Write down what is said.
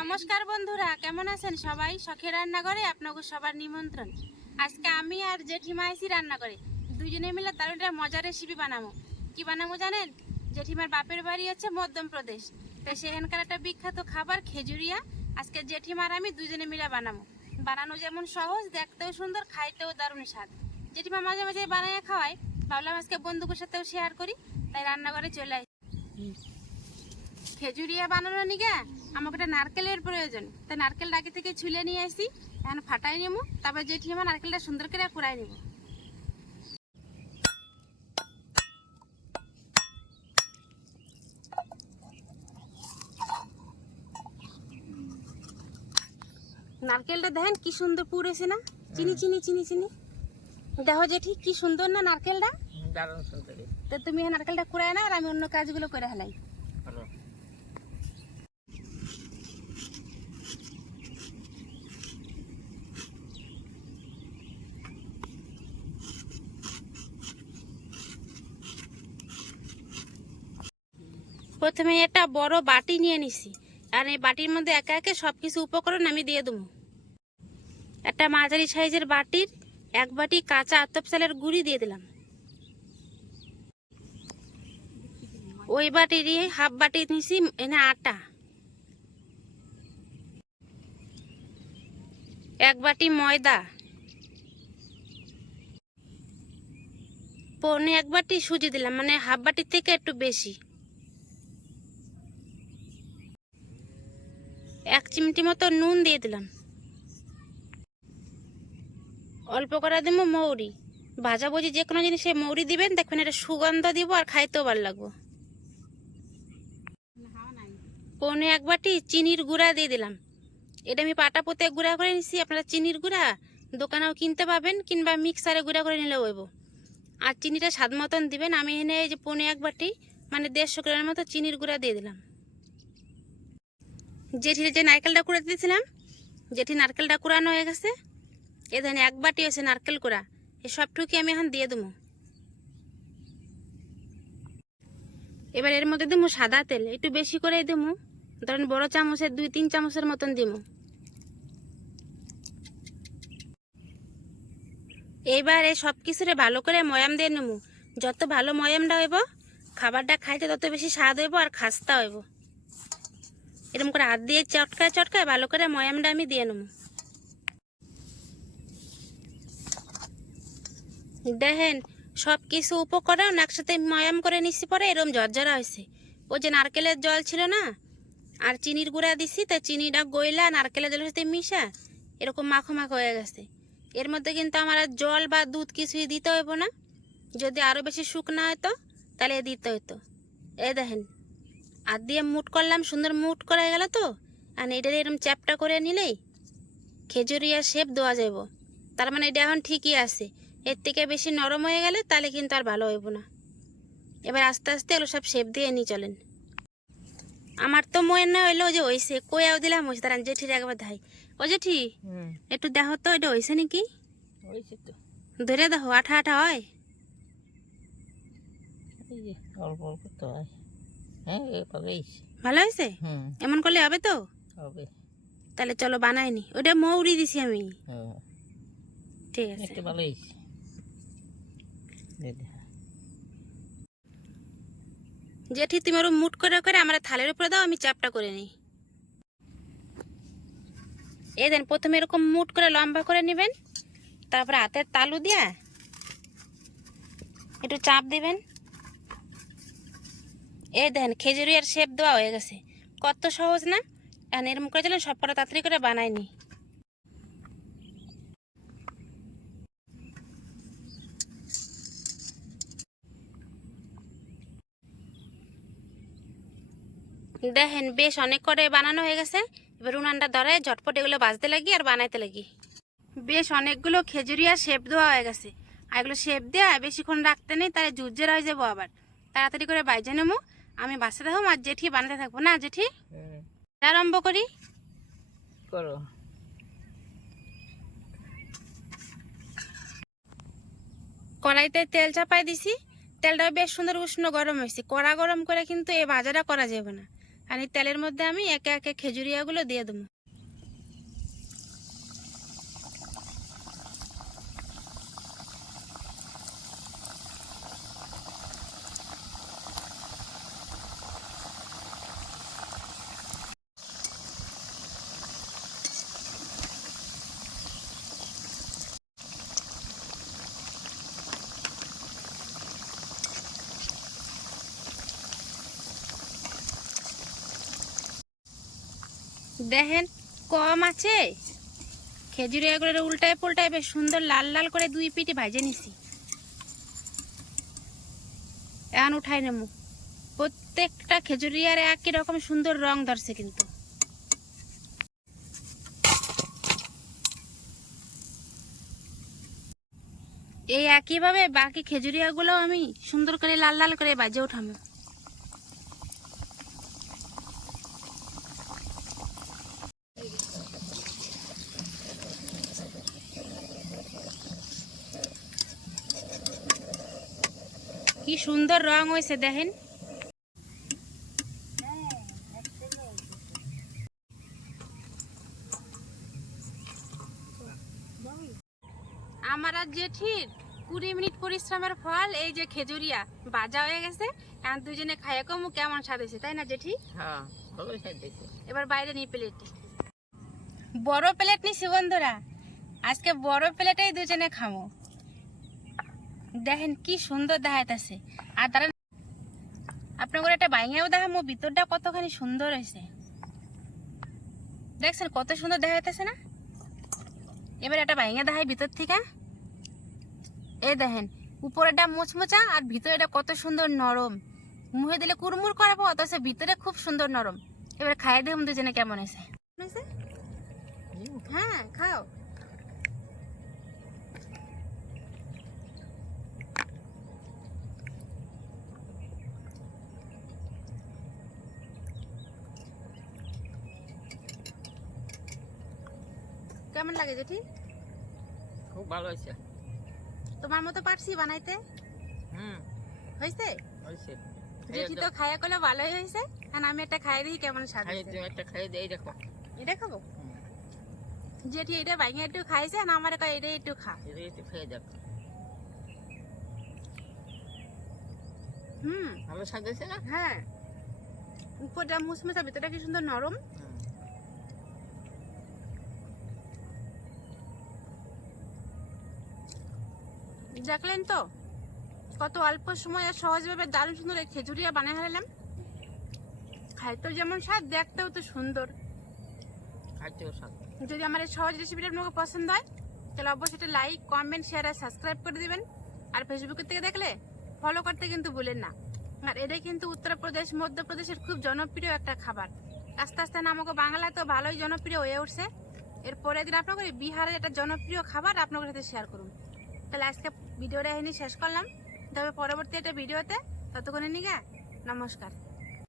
নমস্কার বন্ধুরা, কেমন আছেন সবাই? শখের রান্নাঘরে আপনাকে সবার নিমন্ত্রণ। আজকে আমি আর জেঠিমা আইসি রান্না করে দুজনে মিলে তার একটা মজার রেসিপি বানাবো। কি বানাবো জানেন? জেঠিমার বাপের বাড়ি হচ্ছে মধ্যপ্রদেশ তাই সেখানকার একটা বিখ্যাত খাবার খেজুরিয়া। আজকে জেঠিমার আমি দুজনে মিলে বানাবো। বানানো যেমন সহজ, দেখতেও সুন্দর, খাইতেও দারুণ স্বাদ। জেঠিমা মাঝে মাঝে বানাইয়া খাওয়ায়। ভাবলাম আজকে বন্ধুদের সাথেও শেয়ার করি। তাই রান্নাঘরে চলে আসি খেজুরিয়া বানানোর নিগে আমাকে একটা নারকেলের প্রয়োজন। তাই নারকেল আগে থেকে ছুলে নিয়ে আসি এখন ফাটাই নেব তারপর জেঠি আমার নারকেলটা সুন্দর করে কুড়াই নেব। নারকেলটা দেখেন কি সুন্দর পুড়েছে না? চিনি চিনি চিনি চিনি। দেখো জেঠি কি সুন্দর না নারকেলটা? দারুণ সুন্দরী। তো তুমি এই নারকেলটা কুড়ায় না আর আমি অন্য কাজগুলো করে হেলাই ভালো প্রথমে একটা বড় বাটি নিয়ে নিছি। আর এই বাটির মধ্যে একে একে সব কিছু উপকরণ আমি দিয়ে দেবো। একটা মাঝারি সাইজের বাটির এক বাটি কাঁচা আতপ চালের গুঁড়ি দিয়ে দিলাম। ওই বাটিরই হাফ বাটি নিছি এনে আটা। এক বাটি ময়দা। পৌনে এক বাটি সুজি দিলাম মানে হাফ বাটির থেকে একটু বেশি। এক চিমটি মতো নুন দিয়ে দিলাম। অল্প করে দেবো মৌরি। ভাজা ভুজি যে কোনো জিনিসে মৌরি দিবেন, দেখবেন এটা সুগন্ধ দিব আর খাইতেও ভালো লাগবো। পৌনে এক বাটি চিনির গুঁড়া দিয়ে দিলাম। এটা আমি পাটা পুঁতে গুঁড়া করে নিছি, আপনারা চিনির গুঁড়া দোকানেও কিনতে পাবেন কিংবা মিক্সারে গুঁড়া করে নিলেও হইব। আর চিনিটা স্বাদ মতন দিবেন। আমি এনে এই যে পৌনে এক বাটি মানে দেড়শো গ্রামের মতো চিনির গুঁড়া দিয়ে দিলাম। জেঠির যে নারকেলটা কুড়ে দিয়েছিলাম, জেঠি নারকেলটা কুড়ানো হয়ে গেছে। এ ধরেন এক বাটি হয়েছে নারকেল কুড়া, এ সবটুকি আমি এখন দিয়ে দেবো। এবার এর মধ্যে দেবো সাদা তেল, একটু বেশি করেই দেবো। ধরেন বড় চামচের, দুই তিন চামচের মতন দিব। এইবার এই সব কিছুরে ভালো করে ময়াম দিয়ে নেব। যত ভালো ময়ামটা হইব, খাবারটা খাইতে তত বেশি স্বাদ হইব আর খাস্তা হইব। এরকম করে হাত দিয়ে চটকায় চটকায় ভালো করে ময়ামটা আমি দিয়ে নেব। দেখেন, সব কিছু উপকরণ একসাথে ময়াম করে নিচ্ছি পরে এরকম ঝরঝরা হয়েছে। ও যে নারকেলের জল ছিল না, আর চিনির গুঁড়া দিছি, তা চিনিটা গইলা নারকেলের জলের সাথে মিশা এরকম মাখো মাখো হয়ে গেছে। এর মধ্যে কিন্তু আমার আর জল বা দুধ কিছুই দিতে হইব না। যদি আরও বেশি শুকনা হতো তাহলে দিতে হতো এ দেখেন আর দিয়ে মুট করলাম সুন্দর মুট করা গেল তো। আর এটার এরকম চ্যাপটা করে নিলেই খেজুরিয়া শেপ দেওয়া যাব তার মানে এটা এখন ঠিকই আছে। এর থেকে বেশি নরম হয়ে গেলে তাহলে কিন্তু আর ভালো হইব না। এবার আস্তে আস্তে এগুলো সব শেপ দিয়ে নিয়ে চলেন। আমার তো মনে না হইল যে ওইসে কয়াও দিলাম হয়েছে তার জেঠির একবার ধাই ও জেঠি একটু দেখো তো এটা হয়েছে নাকি? ধরে দেখো আঠা আঠা হয়। অল্প অল্প তো হয়। হ্যাঁ এভাবেই ভালো হয়েছে? এমন করলে হবে তো? হবে। তাহলে চলো বানাইনি। ওটা মৌরি দিছি আমি। ঠিক আছে। ভালো হয়েছে। জেঠি তুমি ওরম মুট করে করে আমার থালের উপরে দাও আমি চাপটা করে নিই। এই দেন প্রথমে এরকম মুট করে লম্বা করে নেবেন তারপরে হাতের তালু দিয়া একটু চাপ দিবেন। এই দেন খেজুরিয়ার শেপ দেওয়া হয়ে গেছে। কত সহজ না? এখন এরকম করে চলেন সব তাড়াতাড়ি করে বানায়নি দেখেন, বেশ অনেক করে বানানো হয়ে গেছে। এবার উনানটা ধরে ঝটপট এগুলো বাজতে লাগি আর বানাইতে লাগি। বেশ অনেকগুলো খেজুরিয়া শেপ দেওয়া হয়ে গেছে। আর এগুলো শেপ দেওয়া বেশিক্ষণ রাখতে নেই, তাহলে জুজের হয়ে যাব আবার। তাড়াতাড়ি করে বাইজে নেব। আমি বাসাতে থাকব আর জেঠি বানাতে থাকব। না জেঠি? হুম আরম্ভ করি। করো। কড়াইতে তেল চাপাই দিছি। তেলটা বেশ সুন্দর উষ্ণ গরম হয়েছে। কড়া গরম করে কিন্তু এই ভাজাটা করা যাবে না। আর এই তেলের মধ্যে আমি একে একে খেজুরিয়াগুলো দিয়ে দেবো। দেখেন, কম আছে। খেজুরি এগুলো উল্টায় পুল্টায় বেশ সুন্দর লাল লাল করে দুই পিঠে ভাজে নিছি। এখন উঠাই নেব। প্রত্যেকটা খেজুরি আর একই রকম সুন্দর রং ধরছে কিন্তু। এই একইভাবে বাকি খেজুরিয়াগুলো আমি সুন্দর করে লাল লাল করে বাজে উঠামো কি সুন্দর রং হয়েছে দেখেন। আমার আর জেঠির কুড়ি মিনিট পরিশ্রমের ফল এই যে খেজুরিয়া বাজা হয়ে গেছে। এখন দুজনে খাইয়ে কমু কেমন স্বাদ হয়েছে তাই না জেঠি? হ্যাঁ এবার বাইরে নিই প্লেট বড় প্লেট নিছি বন্ধুরা। আজকে বড় প্লেটেই দুজনে খামো। দেখেন কি সুন্দর দেখাইতেছে। আর তারা আপনার একটা বাইঙাও দেখামো ভিতরটা কতখানি সুন্দর হয়েছে। দেখছেন কত সুন্দর দেখাইতেছে না? এবার একটা বাইঙা দেখাই ভিতর থেকে। এ দেখেন উপরেটা মোচমোচা আর ভিতরেটা কত সুন্দর নরম। মুহে দিলে কুরমুর করাবো অথচ ভিতরে খুব সুন্দর নরম। এবার খাইয়ে দেখুন দুজনে কেমন হয়েছে? হ্যাঁ খাও। কেমন লাগে জেঠি? খুব ভালো হয়েছে। তোমার মতো পারছি বানাইতে। হুম। হয়েছে? হয়েছে। জেঠি তো খাইয়া করলে ভালোই হয়েছে। আর আমি একটা খাই দিই কেমন স্বাদ হয়েছে। তুমি একটা খাইয়ে দিয়ে দেখো। এটা খাব? জেঠি এটা ভাঙে একটু খাইছে আর আমার কয় এটা একটু খা। এটা একটু খেয়ে দেখ হুম। ভালো স্বাদ হয়েছে না? হ্যাঁ। উপরটা মুসমুসা ভিতরটা কি সুন্দর নরম? দেখলেন তো? কত অল্প সময় আর সহজভাবে দারুণ সুন্দর এই খেজুরিয়া বানিয়ে হারালাম। খাইতেও যেমন স্বাদ দেখতেও তো সুন্দর। খাইতেও স্বাদ। যদি আমার এই সহজ রেসিপিটা আপনাকে পছন্দ হয় তাহলে অবশ্যই একটা লাইক কমেন্ট শেয়ার আর সাবস্ক্রাইব করে দিবেন। আর ফেসবুকের থেকে দেখলে ফলো করতে কিন্তু ভুলেন না। আর এটা কিন্তু উত্তরপ্রদেশ মধ্যপ্রদেশের খুব জনপ্রিয় একটা খাবার। আস্তে আস্তে নামক বাংলায় তো ভালোই জনপ্রিয় হয়ে উঠছে। এরপরে দিন আপনাকে বিহারের একটা জনপ্রিয় খাবার আপনাদের সাথে শেয়ার করুন। তাহলে আজকে ভিডিওটা এখানে শেষ করলাম। তবে পরবর্তী একটা ভিডিওতে ততক্ষণে নিগে নমস্কার।